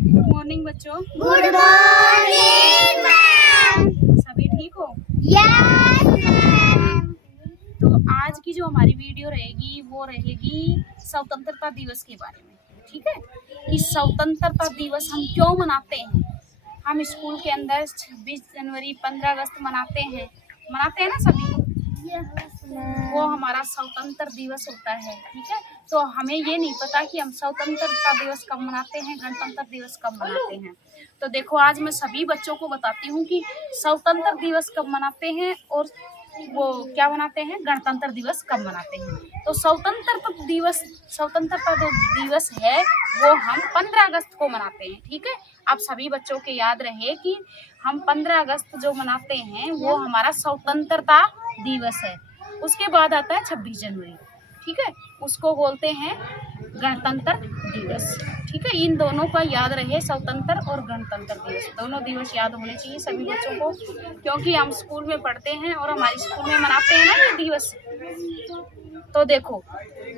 Good morning बच्चों। Good morning ma'am. सभी ठीक हो? Yes ma'am. तो आज की जो हमारी वीडियो रहेगी वो रहेगी स्वतंत्रता दिवस के बारे में। ठीक है कि स्वतंत्रता दिवस हम क्यों मनाते हैं। हम स्कूल के अंदर 26 जनवरी 15 अगस्त मनाते हैं ना सभी। वो हमारा स्वतंत्र दिवस होता है। ठीक है, तो हमें ये नहीं पता कि हम स्वतंत्रता दिवस कब मनाते हैं, गणतंत्र दिवस कब मनाते हैं। तो देखो आज मैं सभी बच्चों को बताती हूँ कि स्वतंत्र दिवस कब मनाते हैं और वो क्या मनाते हैं, गणतंत्र दिवस कब मनाते हैं। तो स्वतंत्रता दिवस है वो हम 15 अगस्त को मनाते हैं। ठीक है, आप सभी बच्चों के याद रहे कि हम 15 अगस्त जो मनाते हैं वो हमारा स्वतंत्रता दिवस है। उसके बाद आता है 26 जनवरी। ठीक है, उसको बोलते हैं गणतंत्र दिवस। ठीक है, इन दोनों का याद रहे, स्वतंत्र और गणतंत्र दिवस, दोनों दिवस याद होने चाहिए सभी बच्चों को, क्योंकि हम स्कूल में पढ़ते हैं और हमारे स्कूल में मनाते हैं ना ये दिवस। तो देखो,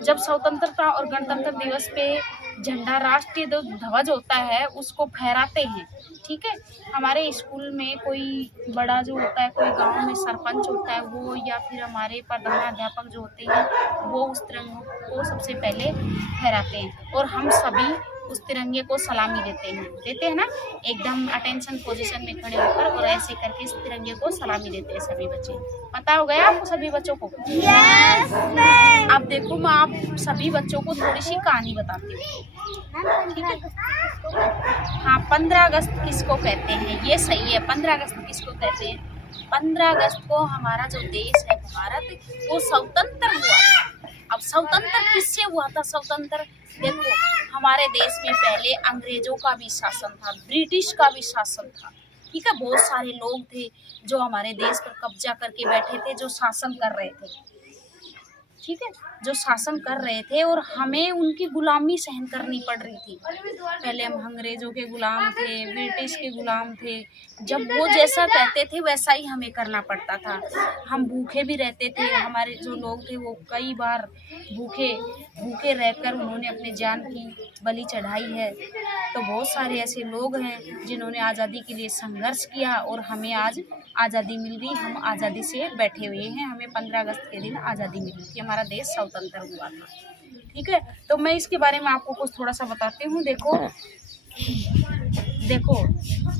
जब स्वतंत्रता और गणतंत्र दिवस पे झंडा, राष्ट्रीय ध्वज होता है, उसको फहराते हैं। ठीक है, हमारे स्कूल में कोई बड़ा जो होता है, कोई गांव में सरपंच होता है वो, या फिर हमारे प्रधानाध्यापक जो होते हैं वो उस तिरंगे को सबसे पहले फहराते हैं और हम सभी उस तिरंगे को सलामी देते हैं ना, एकदम अटेंशन पोजीशन में खड़े होकर और ऐसे करके इस तिरंगे को सलामी देते हैं सभी बच्चे। पता हो गया आपको सभी बच्चों को? Yes ma'am. अब देखो मैं आप सभी बच्चों को थोड़ी सी कहानी बताती हूँ। ठीक है, हाँ, 15 अगस्त किसको कहते हैं, ये सही है। 15 अगस्त किसको कहते हैं? 15 अगस्त को हमारा जो देश है भारत, वो स्वतंत्र हुआ। अब स्वतंत्र किससे हुआ था? स्वतंत्र देखो, हमारे देश में पहले अंग्रेजों का भी शासन था, ब्रिटिश का भी शासन था। ठीक है, बहुत सारे लोग थे जो हमारे देश पर कब्जा करके बैठे थे, जो शासन कर रहे थे। ठीक है, जो शासन कर रहे थे और हमें उनकी गुलामी सहन करनी पड़ रही थी। पहले हम अंग्रेजों के गुलाम थे, ब्रिटिश के गुलाम थे। जब वो जैसा कहते थे वैसा ही हमें करना पड़ता था। हम भूखे भी रहते थे, हमारे जो लोग थे वो कई बार भूखे रहकर उन्होंने अपने जान की बलि चढ़ाई है। तो बहुत सारे ऐसे लोग हैं जिन्होंने आज़ादी के लिए संघर्ष किया और हमें आज आज़ादी मिल गई। हम आज़ादी से बैठे हुए हैं, हमें 15 अगस्त के दिन आज़ादी मिली थी, हमारा देश स्वतंत्र हुआ था। ठीक है, तो मैं इसके बारे में आपको कुछ थोड़ा सा बताती हूँ। देखो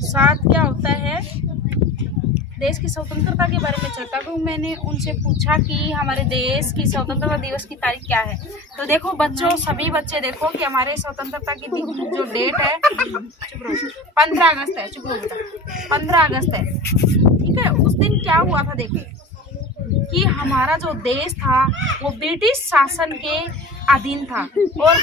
साथ क्या होता है, देश की स्वतंत्रता के बारे में चर्चा करूँ। मैंने उनसे पूछा कि हमारे देश की स्वतंत्रता दिवस की तारीख क्या है। तो देखो बच्चों, सभी बच्चे देखो कि हमारे स्वतंत्रता की जो डेट है 15 अगस्त है। 15 अगस्त है। ठीक है, उस दिन क्या हुआ था देखो कि हमारा जो देश था वो ब्रिटिश शासन के अधीन था और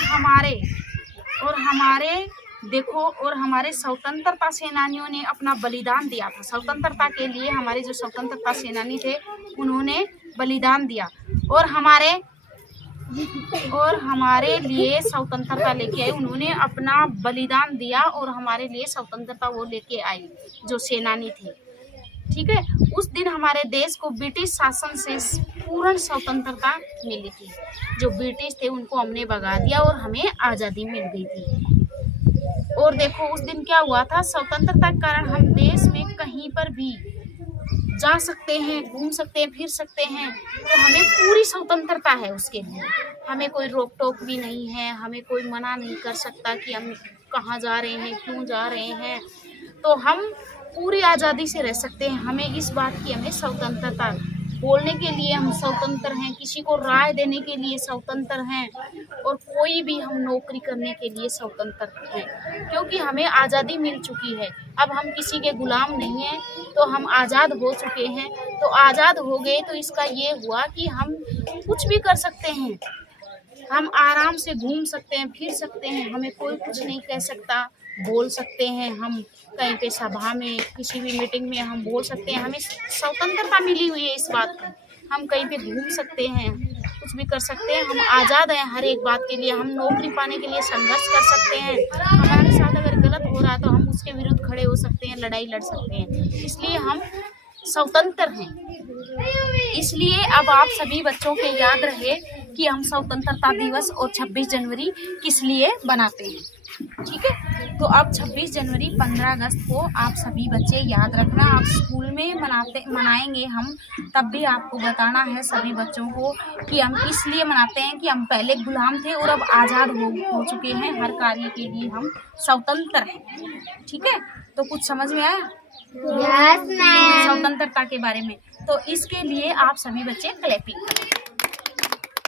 हमारे स्वतंत्रता सेनानियों ने अपना बलिदान दिया था। स्वतंत्रता के लिए हमारे जो स्वतंत्रता सेनानी थे उन्होंने बलिदान दिया और हमारे लिए स्वतंत्रता लेके आए। उन्होंने अपना बलिदान दिया और हमारे लिए स्वतंत्रता वो लेके आई जो सेनानी थे। ठीक है, उस दिन हमारे देश को ब्रिटिश शासन से पूर्ण स्वतंत्रता मिली थी। जो ब्रिटिश थे उनको हमने भगा दिया और हमें आज़ादी मिल गई थी। और देखो उस दिन क्या हुआ था, स्वतंत्रता के कारण हम देश में कहीं पर भी जा सकते हैं, घूम सकते हैं, फिर सकते हैं। तो हमें पूरी स्वतंत्रता है, उसके लिए हमें कोई रोक टोक भी नहीं है, हमें कोई मना नहीं कर सकता कि हम कहाँ जा रहे हैं, क्यों जा रहे हैं। तो हम पूरी आज़ादी से रह सकते हैं। हमें इस बात की हमें स्वतंत्रता, बोलने के लिए हम स्वतंत्र हैं, किसी को राय देने के लिए स्वतंत्र हैं और कोई भी हम नौकरी करने के लिए स्वतंत्र हैं, क्योंकि हमें आज़ादी मिल चुकी है। अब हम किसी के गुलाम नहीं हैं, तो हम आज़ाद हो चुके हैं। तो आज़ाद हो गए तो इसका ये हुआ कि हम कुछ भी कर सकते हैं, हम आराम से घूम सकते हैं, फिर सकते हैं, हमें कोई कुछ नहीं कह सकता। बोल सकते हैं हम कहीं पे सभा में, किसी भी मीटिंग में हम बोल सकते हैं। हमें स्वतंत्रता मिली हुई है इस बात की। हम कहीं पे घूम सकते हैं, कुछ भी कर सकते हैं, हम आज़ाद हैं हर एक बात के लिए। हम नौकरी पाने के लिए संघर्ष कर सकते हैं, हमारे साथ अगर गलत हो रहा है तो हम उसके विरुद्ध खड़े हो सकते हैं, लड़ाई लड़ सकते हैं। इसलिए हम स्वतंत्र हैं। इसलिए अब आप सभी बच्चों के याद रहे कि हम स्वतंत्रता दिवस और 26 जनवरी किस लिए बनाते हैं। ठीक है। तो अब 26 जनवरी 15 अगस्त को आप सभी बच्चे याद रखना, आप स्कूल में मनाएंगे हम, तब भी आपको बताना है सभी बच्चों को कि हम इसलिए मनाते हैं कि हम पहले गुलाम थे और अब आज़ाद हो चुके हैं, हर कार्य के लिए हम स्वतंत्र हैं। ठीक है, तो कुछ समझ में आया यस मैम। स्वतंत्रता के बारे में? तो इसके लिए आप सभी बच्चे क्लैपिंग करें।